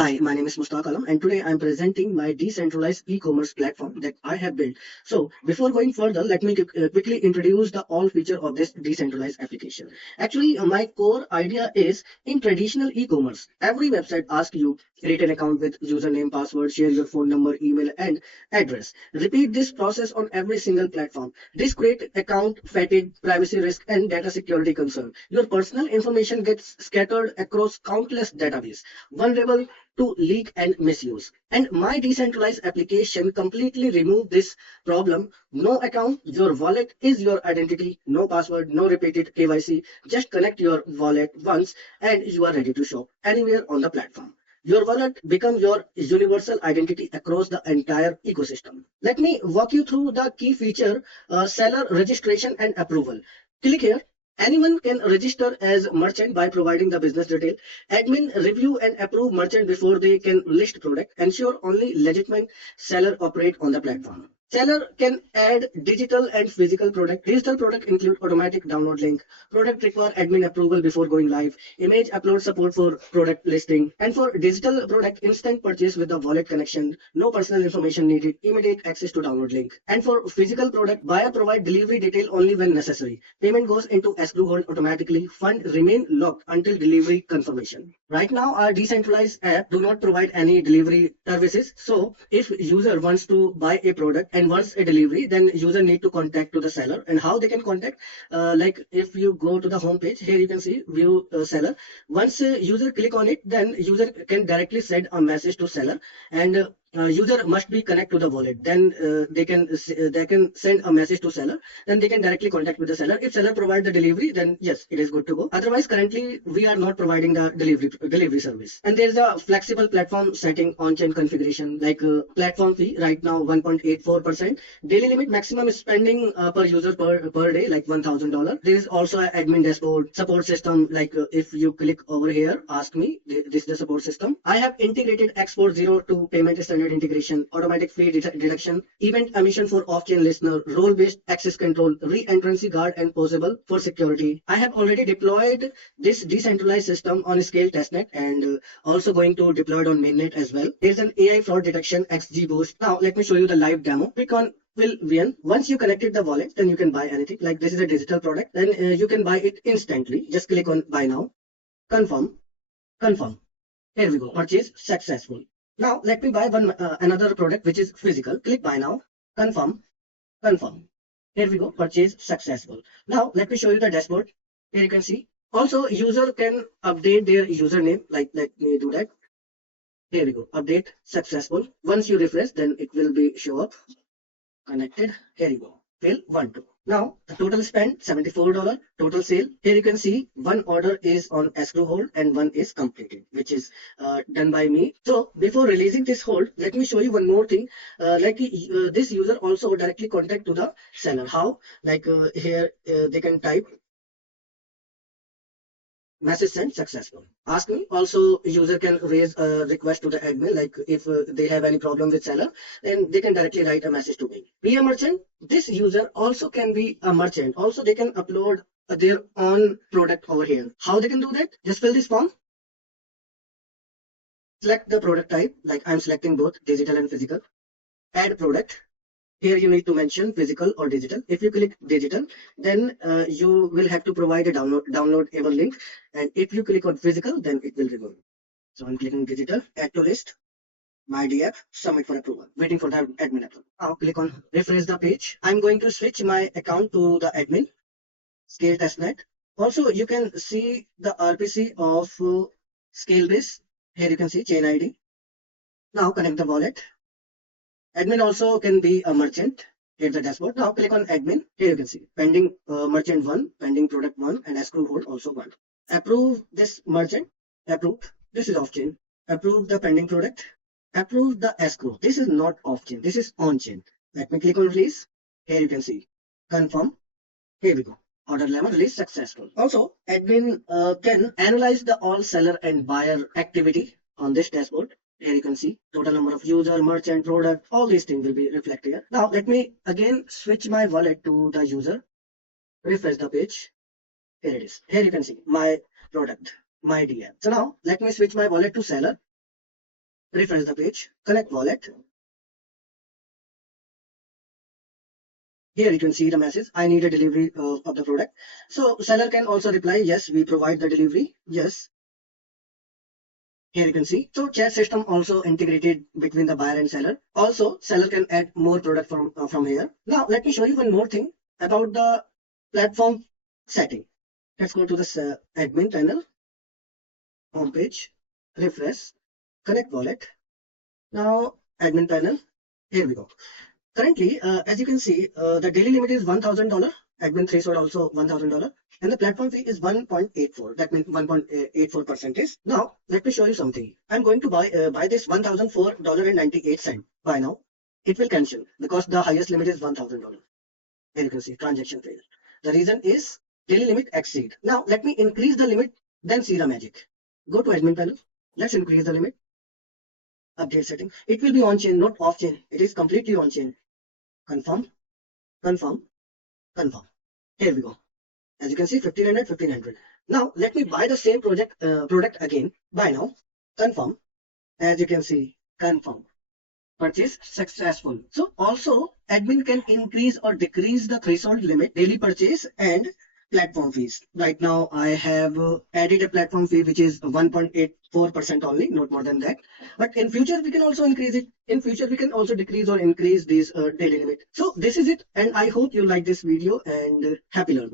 Hi, my name is Mustaq Alam, and today I'm presenting my decentralized e-commerce platform that I have built. So, before going further, let me quickly introduce the all feature of this decentralized application. Actually, my core idea is in traditional e-commerce, every website asks you create an account with username, password, share your phone number, email, and address. Repeat this process on every single platform. This creates account fatigue, privacy risk, and data security concern. Your personal information gets scattered across countless databases, vulnerable to leak and misuse. And my decentralized application completely remove this problem. No account, your wallet is your identity, no password, no repeated KYC. Just connect your wallet once and you are ready to shop anywhere on the platform. Your wallet becomes your universal identity across the entire ecosystem. Let me walk you through the key feature, seller registration and approval. Click here. Anyone can register as merchant by providing the business detail. Admin review and approve merchant before they can list product. Ensure only legitimate seller operate on the platform. Seller can add digital and physical product. Digital product include automatic download link. Product require admin approval before going live. Image upload support for product listing. And for digital product, instant purchase with the wallet connection. No personal information needed. Immediate access to download link. And for physical product, buyer provide delivery detail only when necessary. Payment goes into escrow hold automatically. Fund remain locked until delivery confirmation. Right now, our decentralized app do not provide any delivery services. So if user wants to buy a product and wants a delivery, then user need to contact to the seller. And how they can contact? Like if you go to the home page, here you can see view seller. Once user click on it, then user can directly send a message to seller, and user must be connect to the wallet. Then they can send a message to seller. Then they can directly contact with the seller. If seller provide the delivery, then yes, it is good to go. Otherwise, currently we are not providing the delivery service. And there is a flexible platform setting on-chain configuration, like platform fee right now 1.84%. Daily limit maximum spending per user per day like $1,000. There is also an admin dashboard support system. Like if you click over here, ask me. This is the support system. I have integrated export zero to payment standard integration, automatic fee deduction, event emission for off-chain listener, role-based access control, re-entrancy guard, and possible for security. I have already deployed this decentralized system on SKALE testnet and also going to deploy it on mainnet as well. There's an AI fraud detection XG boost. Now let me show you the live demo. Click on Quilvion. Once you connected the wallet, then you can buy anything. Like this is a digital product, then you can buy it instantly. Just click on buy now, confirm, confirm. Here we go. Purchase successful. Now let me buy another product which is physical. Click buy now, confirm, confirm. Here we go. Purchase successful. Now let me show you the dashboard. Here you can see. Also, user can update their username. Like let me do that. Here we go. Update successful. Once you refresh, then it will be show up. Connected. Here you go. Fill 1 2. Now the total spend $74. Total sale. Here you can see one order is on escrow hold and one is completed, which is done by me. So before releasing this hold, let me show you one more thing. This user also directly contact to the seller. How? Like here they can type message sent successful. Ask me. Also, user can raise a request to the admin, like if they have any problem with seller, then they can directly write a message to me. Be a merchant. This user also can be a merchant. Also, they can upload their own product over here. How they can do that? Just fill this form. Select the product type, like I'm selecting both digital and physical. Add product. Here you need to mention physical or digital. If you click digital, then you will have to provide a downloadable link. And if you click on physical, then it will remove. So I'm clicking digital, add to list, my DApp, submit for approval, waiting for the admin approval. Now click on refresh the page. I'm going to switch my account to the admin, SKALE testnet. Also, you can see the RPC of Scale-based. Here you can see chain ID. Now connect the wallet. Admin also can be a merchant. Here's the dashboard. Now click on admin. Here you can see pending merchant 1, pending product 1, and escrow hold also 1. Approve this merchant. Approved. This is off chain. Approve the pending product. Approve the escrow. This is not off chain. This is on chain. Let me click on release. Here you can see confirm. Here we go. Order level release successful. Also, admin can analyze the all seller and buyer activity on this dashboard. Here you can see total number of user, merchant, product, all these things will be reflected here. Now let me again switch my wallet to the user, refresh the page. Here it is. Here you can see my product, my DM. So now let me switch my wallet to seller. refresh the page, connect wallet. Here you can see the message, I need a delivery of the product. So seller can also reply, yes, we provide the delivery. Yes. Here you can see. So chat system also integrated between the buyer and seller. Also, seller can add more product from here. Now, let me show you one more thing about the platform setting. Let's go to the admin panel, home page, refresh, connect wallet. Now, admin panel, here we go. Currently, as you can see, the daily limit is $1,000. Admin threshold also $1,000. And the platform fee is 1.84. That means 1.84%. Now, let me show you something. I'm going to buy this $1,004.98. Buy now. It will cancel because the highest limit is $1,000. Here you can see transaction failed. The reason is daily limit exceed. Now, let me increase the limit, then see the magic. Go to admin panel. Let's increase the limit. Update setting. It will be on chain, not off chain. It is completely on chain. Confirm, confirm, confirm. Here we go. As you can see, 1500, 1500. Now let me buy the same product again. Buy now. Confirm. As you can see, confirm. Purchase successful. So also admin can increase or decrease the threshold limit, daily purchase and platform fees. Right now I have added a platform fee which is 1.84% only, not more than that. But in future we can also increase it. In future we can also decrease or increase this daily limit. So this is it, and I hope you like this video, and happy learning.